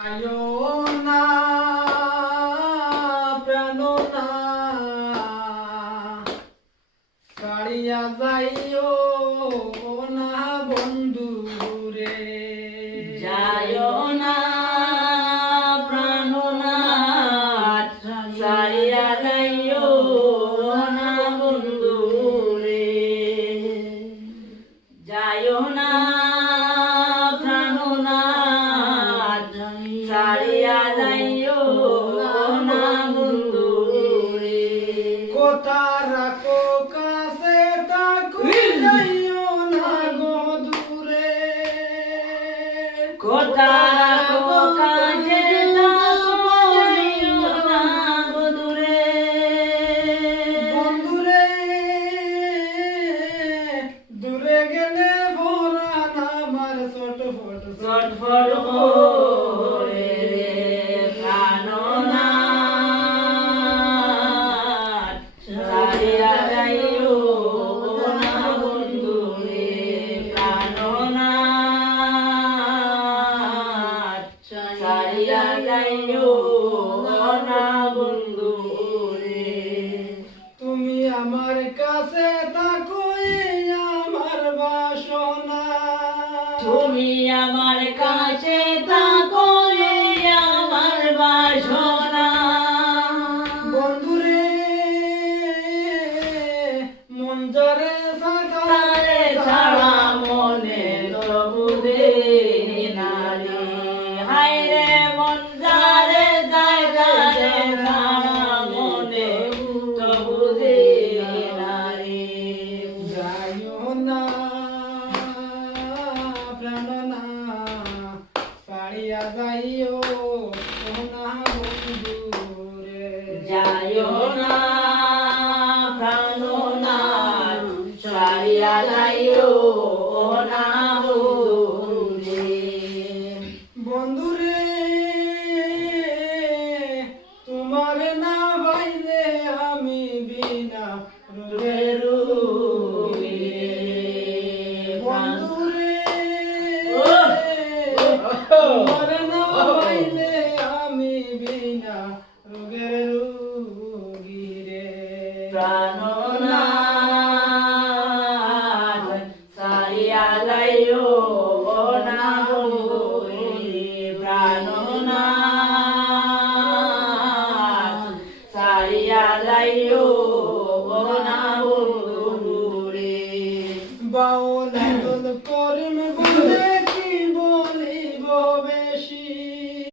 আয়ো না প্রাণনা ছাড়িয়া যাইও না বন্ধু রে, যাইও না প্রাণনা ছাড়িয়া যাইও না বন্ধু রে, যাইও না প্রাণনা ছাড়িয়া যাইও না বন্ধু রে। কথা রাখো কাছে থাকো যাইও না গো দূরে, কথা রাখো কাছে থাকো যাইও না গো দূরে। বন্ধুরে দূরে গেলে ভরান আমার ছটফট ছটফট করে প্রাণনাথ ছাড়িয়া যাইও না বন্ধু রে, প্রাণনাথ ছাড়িয়া যাইও না বন্ধু রে। তুমি আমার কাছে থাকো এই আমার বাসনা, তুমি আমার কাছে থাকো এই আমার বাসনা। বন্ধুরে মন জরে তারে ছাড়া মনে তবু দে নারী, হায় রে মন যারে জায়গারে ছাড়া মনে তবু দে নারী। যাইও না প্রাণনা ছাড়িয়া যাইও না বন্ধু রে, যাইও না প্রাণনাথ ছাড়িয়া যাইও না বন্ধু রে। বন্ধুরে